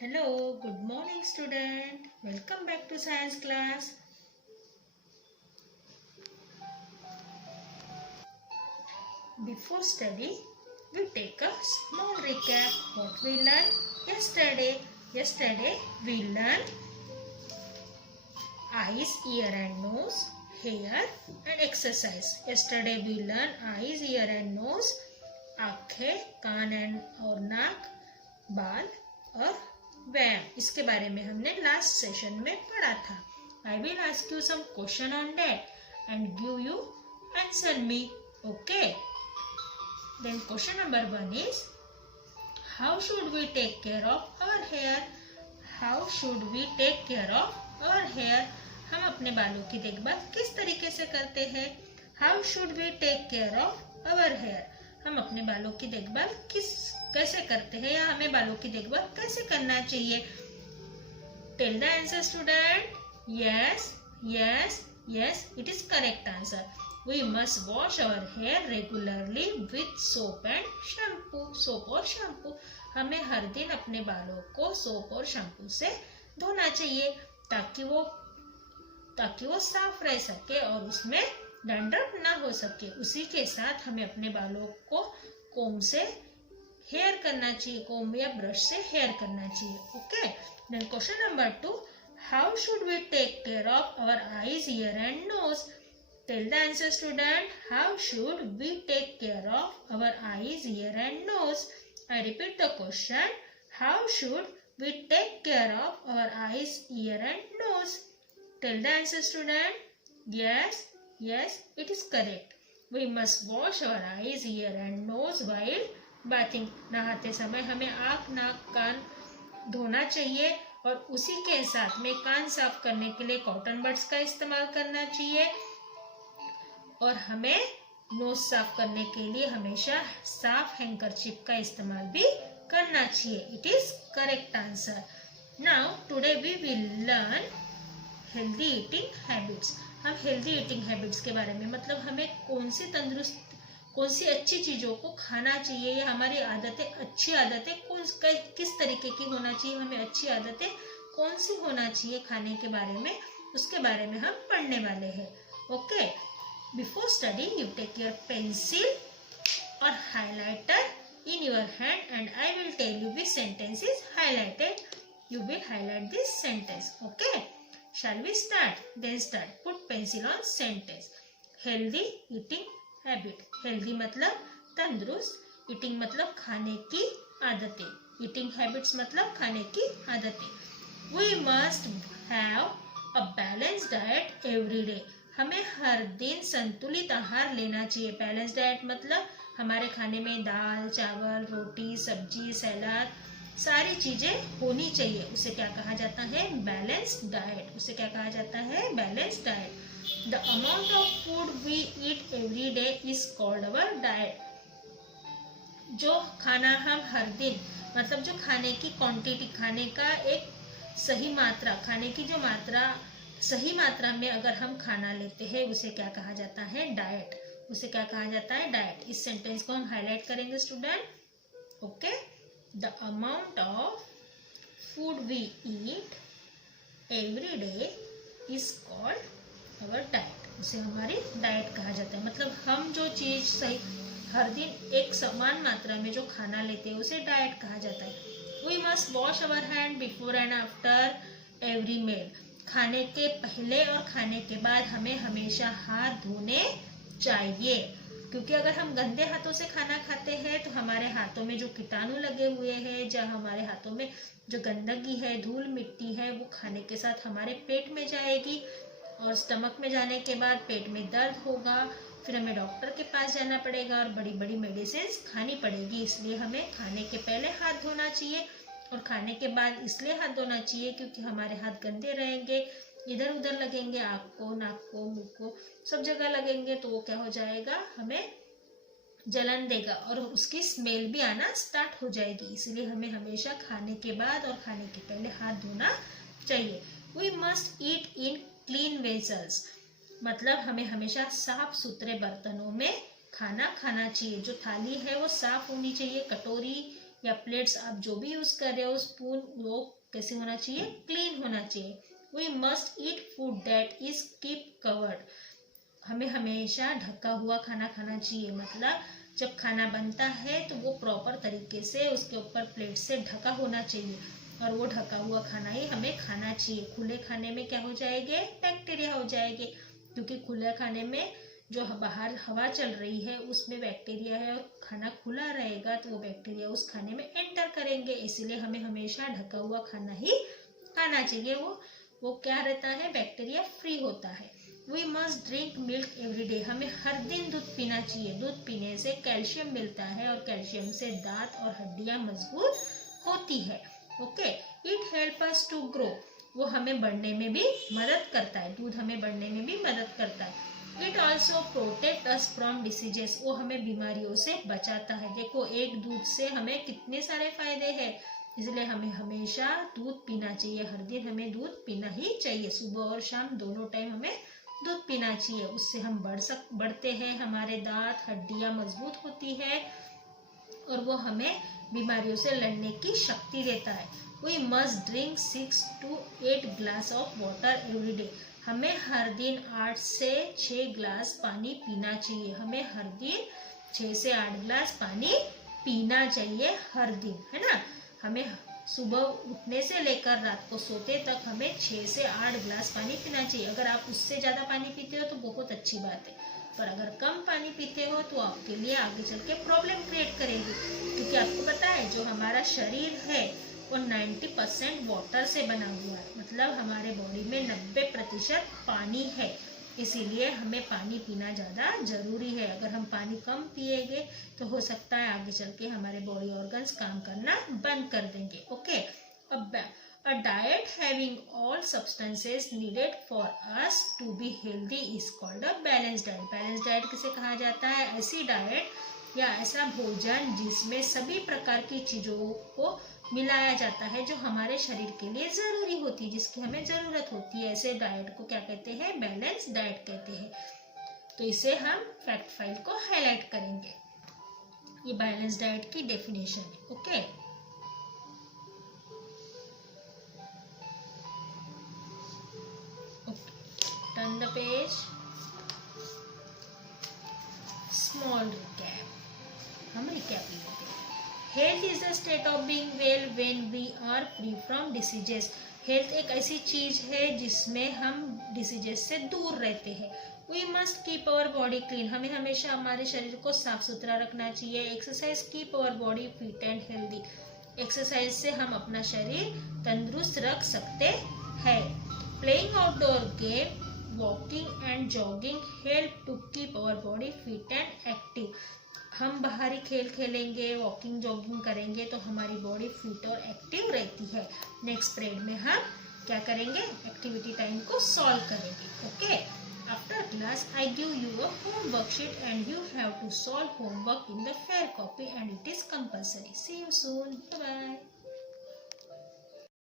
Hello, good morning student. Welcome back to science class. Before study, we take a small recap what we learned yesterday. Yesterday we learned eyes, ear and nose, hair and exercise. Yesterday we learned eyes, ear and nose, आँखें, कान and और नाक, बाल और व्यायाम. इसके बारे में हमने लास्ट सेशन में पढ़ा था. I will ask you some question on that and give you answer me. Okay. Then question number 1 is how should we take care of our hair. How should we take care of our hair. हम अपने बालों की देखभाल किस तरीके से करते हैं. How should we take care of our hair. हम अपने बालों की देखभाल कैसे करते हैं या हमें बालों की देखभाल कैसे करना चाहिए. Tell the answer student. Yes yes yes, it is correct answer. We must wash our hair regularly with soap and shampoo. Soap और शैम्पू. हमें हर दिन अपने बालों को सोप और शैम्पू से धोना चाहिए ताकि वो साफ रह सके और उसमें डैंड्रफ ना हो सके. उसी के साथ हमें अपने बालों को कोम से हेयर करना चाहिए. कोम या ब्रश से हेयर करना चाहिए. Okay. Then question number 2, how should we take care of our eyes, ear and nose. Tell the answer student. How should we take care of our eyes, ear and nose. I repeat the question. How should we take care of our eyes, ear and nose. Tell the answer student. Yes Yes, it is correct. We must wash our eyes, ear and nose while bathing. नहाते समय हमें आँख, नाक, कान धोना चाहिए और उसी के साथ में कान साफ करने के लिए कॉटन बड्स का इस्तेमाल करना चाहिए और हमें नोज साफ करने के लिए हमेशा साफ हैंकरचीफ का इस्तेमाल भी करना चाहिए. It is correct answer. Now today we will learn healthy eating habits. हम हेल्दी ईटिंग हैबिट्स के बारे में मतलब हमें कौन सी अच्छी चीज़ों को खाना चाहिए या हमारी अच्छी आदतें किस तरीके की होना चाहिए. हमें अच्छी आदतें कौन सी होना चाहिए खाने के बारे में, उसके बारे में हम पढ़ने वाले हैं. Okay. Before study you take your pencil और highlighter in your hand and I will tell you which sentence is highlighted. You will highlight this sentence. Okay. Shall we start? Then start. Put pencil on sentence. Healthy eating habit. Healthy मतलब तंदुरुस्त. Eating मतलब खाने की आदतें. Eating habits मतलब खाने की आदतें. We must have a balanced diet every day. हमें हर दिन संतुलित आहार लेना चाहिए. बैलेंस डाइट मतलब हमारे खाने में दाल, चावल, रोटी, सब्जी, सलाद सारी चीजें होनी चाहिए. उसे क्या कहा जाता है? Balanced diet. उसे क्या कहा जाता है? Balanced diet. The amount of food we eat every day is called our diet. जो खाना हम हर दिन मतलब जो खाने की क्वांटिटी, खाने का एक सही मात्रा, खाने की जो मात्रा सही मात्रा में अगर हम खाना लेते हैं उसे क्या कहा जाता है? डाइट. उसे क्या कहा जाता है? डाइट. इस सेंटेंस को हम हाईलाइट करेंगे student. Okay. The amount of food we eat every day is called our diet. उसे हमारी डाइट कहा जाता है. मतलब हम जो चीज सही हर दिन एक समान मात्रा में जो खाना लेते हैं उसे डाइट कहा जाता है. We must wash our hand before and after every meal. खाने के पहले और खाने के बाद हमें हमेशा हाथ धोने चाहिए क्योंकि अगर हम गंदे हाथों से खाना खाते हैं तो हमारे हाथों में जो कीटाणु लगे हुए हैं, जहाँ हमारे हाथों में जो गंदगी है, धूल मिट्टी है, वो खाने के साथ हमारे पेट में जाएगी और स्टमक में जाने के बाद पेट में दर्द होगा. फिर हमें डॉक्टर के पास जाना पड़ेगा और बड़ी बड़ी मेडिसिन खानी पड़ेगी. इसलिए हमें खाने के पहले हाथ धोना चाहिए और खाने के बाद इसलिए हाथ धोना चाहिए क्योंकि हमारे हाथ गंदे रहेंगे, इधर उधर लगेंगे, आँख को, नाक को, मुंह को, सब जगह लगेंगे तो वो क्या हो जाएगा? हमें जलन देगा और उसकी स्मेल भी आना स्टार्ट हो जाएगी. इसलिए हमें हमेशा खाने के बाद और खाने के पहले हाथ धोना चाहिए. We must eat in clean vessels. मतलब हमें हमेशा साफ सुथरे बर्तनों में खाना खाना चाहिए. जो थाली है वो साफ होनी चाहिए. कटोरी या प्लेट्स आप जो भी यूज कर रहे हो, स्पून, वो कैसे होना चाहिए, क्लीन होना चाहिए। We must eat food that is keep covered, हमें हमेशा ढका हुआ खाना खाना चाहिए। मतलब जब खाना बनता है तो वो प्रॉपर तरीके से उसके ऊपर प्लेट से ढका होना चाहिए, और वो ढका हुआ खाना ही हमें खाना चाहिए। खुले खाने में क्या हो जाएंगे, बैक्टीरिया हो जाएंगे, क्योंकि खुले खाने में जो बाहर हवा चल रही है उसमें बैक्टीरिया है, और खाना खुला रहेगा तो वो बैक्टीरिया उस खाने में एंटर करेंगे। इसीलिए हमें हमेशा ढका हुआ खाना ही खाना चाहिए। वो क्या रहता है, बैक्टीरिया फ्री होता है। We must drink milk every day, हमें हर दिन दूध पीना चाहिए। दूध पीने से कैल्शियम मिलता है, और कैल्शियम से दांत और हड्डियां मजबूत होती है। Okay, it help us to grow, वो हमें बढ़ने में भी मदद करता है। दूध हमें बढ़ने में भी मदद करता है। It also protect us from diseases, वो हमें बीमारियों से बचाता है। देखो, एक दूध से हमें कितने सारे फायदे हैं, इसलिए हमें हमेशा दूध पीना चाहिए। हर दिन हमें दूध पीना ही चाहिए, सुबह और शाम दोनों टाइम हमें दूध पीना चाहिए। उससे हम बढ़ते हैं, हमारे दांत हड्डियां मजबूत होती है, और वो हमें बीमारियों से लड़ने की शक्ति देता है। We must drink 6 to 8 glass of water every day, हमें हर दिन 8 से 6 ग्लास पानी पीना चाहिए। हमें हर दिन 6 से 8 ग्लास पानी पीना चाहिए हर दिन, है ना। हमें सुबह उठने से लेकर रात को सोते तक हमें 6 से 8 ग्लास पानी पीना चाहिए। अगर आप उससे ज़्यादा पानी पीते हो तो बहुत अच्छी बात है, पर अगर कम पानी पीते हो तो आपके लिए आगे चल के प्रॉब्लम क्रिएट करेगी। क्योंकि आपको पता है जो हमारा शरीर है वो 90% वाटर से बना हुआ है, मतलब हमारे बॉडी में 90% पानी है। इसीलिए हमें पानी पीना ज़्यादा जरूरी है। अगर हम पानी कम पिएंगे तो हो सकता है आगे चल के हमारे बॉडी ऑर्गन्स काम करना बंद कर देंगे। ओके, अब A diet having all substances needed for us to be healthy is called a balanced diet. Balanced diet किसे कहा जाता है, ऐसी डाइट या ऐसा भोजन जिसमें सभी प्रकार की चीजों को मिलाया जाता है जो हमारे शरीर के लिए जरूरी होती है, जिसकी हमें जरूरत होती है। ऐसे डाइट को क्या कहते हैं, बैलेंस डाइट कहते हैं। तो इसे हम फैक्ट फाइल को हाईलाइट करेंगे। ये बैलेंस डाइट की डेफिनेशन है। Okay, turn the page. Small recap, हम recap लेते हैं। Health is a state of being well when we are free from diseases. Health एक ऐसी चीज है जिसमें हम डिसीजेस से दूर रहते हैं। We must keep our body clean, हमें हमेशा हमारे शरीर को साफ सुथरा रखना चाहिए। Exercise keep our body fit and healthy, exercise से हम अपना शरीर तंदुरुस्त रख सकते हैं। Playing outdoor game, walking and jogging help to keep our body fit and active, हम बाहरी खेल खेलेंगे, वॉकिंग जॉगिंग करेंगे तो हमारी बॉडी फिट और एक्टिव रहती है। नेक्स्ट पीरियड में हम क्या करेंगे, एक्टिविटी टाइम को सॉल्व करेंगे। Okay, after class I give you a homework sheet and you have to solve homework in the fair copy and it is compulsory. See you soon, bye bye.